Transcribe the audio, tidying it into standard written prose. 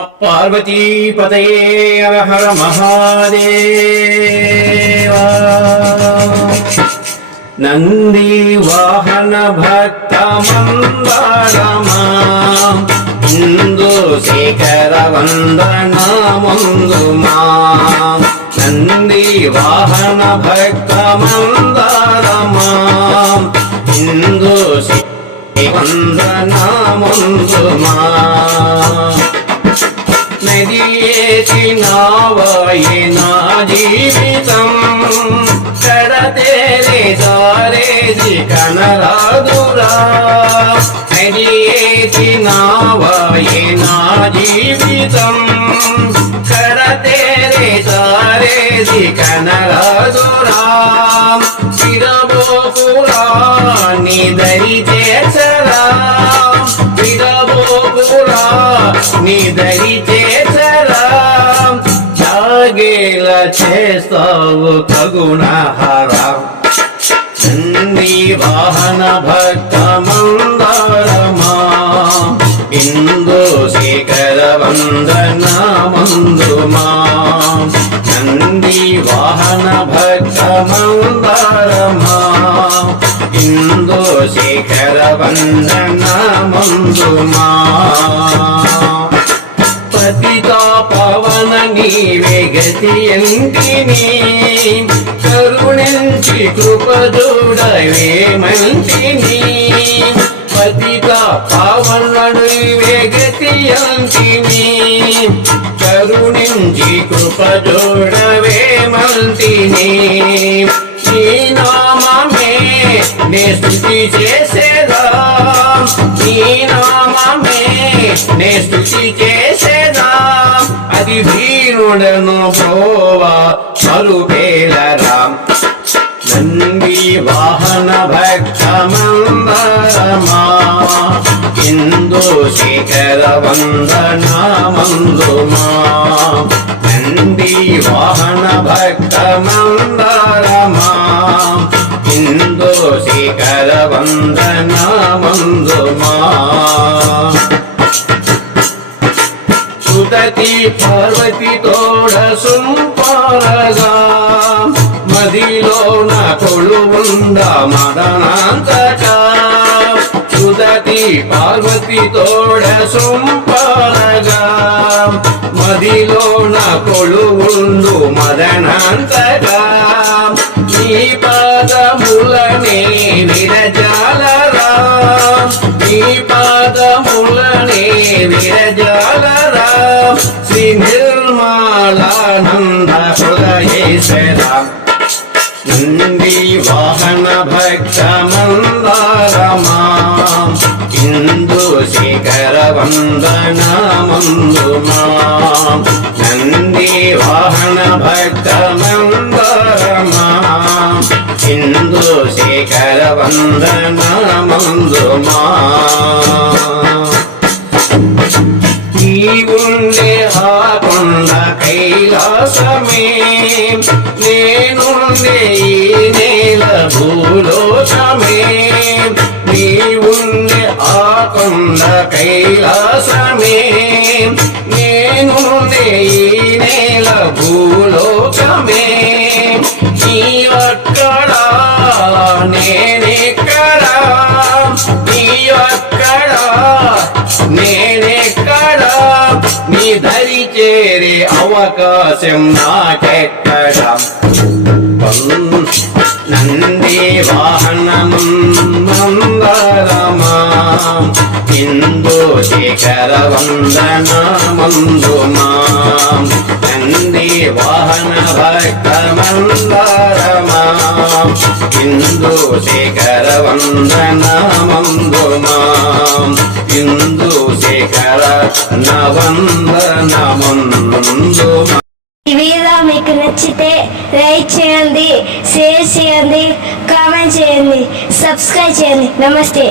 पार्वतीपतये हर हर महादेव। नंदी वाहन भक्त मंदरमा इंदु शेखर वंदना मुंदुमा। नंदी वाहन भक्त मंदरमा इंदु शेखर वंदना मुंदुमा। नदियेतिनावये ना जीवितं कड़तेरे दारेदि कनरादुरा। नदियेतिनावये ना जीवितं कड़तेरे दारेदि कनरादुरा। विरबोपुरा निदरि चेसरा विरबोपुरा निदरि चेसरा। जागेल చేస్తావు కగుణహారా। నంది వాహన భక్త మందరమా ఇందు శేఖర వందన మందుమా। నంది వాహన భక్త మందరమా ఇందు శేఖర వందన మందుమా। పతితా పవన నీవే గతి ఎంటిని కరుణించి కృప చూడవే మంటిని। పతితా పవన నీవే గతి ఎంటిని కరుణించి కృప చూడవే మంటిని। నీ నామమే నే స్తుతి చేసేదా నీ నామమే నే స్తుతి చేసేదా। అది వీరుడను ప్రోవా మరుపేలరా। నంది వాహన భక్త మందరమా ఇందు శేఖర వందన మందుమా। నంది వాహన భక్త మందరమా ఇందు శేఖర వందన మందుమా। సుదతి పార్వతి తోడ సుంపారగా మదిలోన కొలువుంద మదనాంతక। సుదతి పార్వతి తోడ సుంపారగా మదిలోన కొలువుందు మదనాంతక। నీ పాదములనే విరజాలరా నీ పాదములనే విరజాలరా। శ్రీ నిర్మలానంద హృదయేశ్వరా। నంది వాహన భక్త మందరమా ఇందు శేఖర వందన మందుమా। నంది వాహన భక్త మందరమా ఇందు శేఖర వందన మందుమా। నీవుండే ఆ కొండ కైలాసమే నేనుండే ఈ నేల భూలోకమే। నీవుండే ఆ కొండ కైలాసమే నేనుండే ఈ నేల భూలోకమే। నీవక్కడా నేనెక్కడా నీవక్కడా నేనెక్కడా నీ దరి చేరే అవకాశం నాకెక్కడా। నంది వాహనం మందరమా ఇందు శేఖర వందన మందుమా। నంది వాహన భక్త మందరమా ఇందు శేఖర వందన మందుమా। ఇందు శేఖర వందన మందుమా। ఈ వీడియో మీకు నచ్చితే లైక్ చేయండి, షేర్ చేయండి, కామెంట్ చేయండి, సబ్స్క్రైబ్ చేయండి. నమస్తే.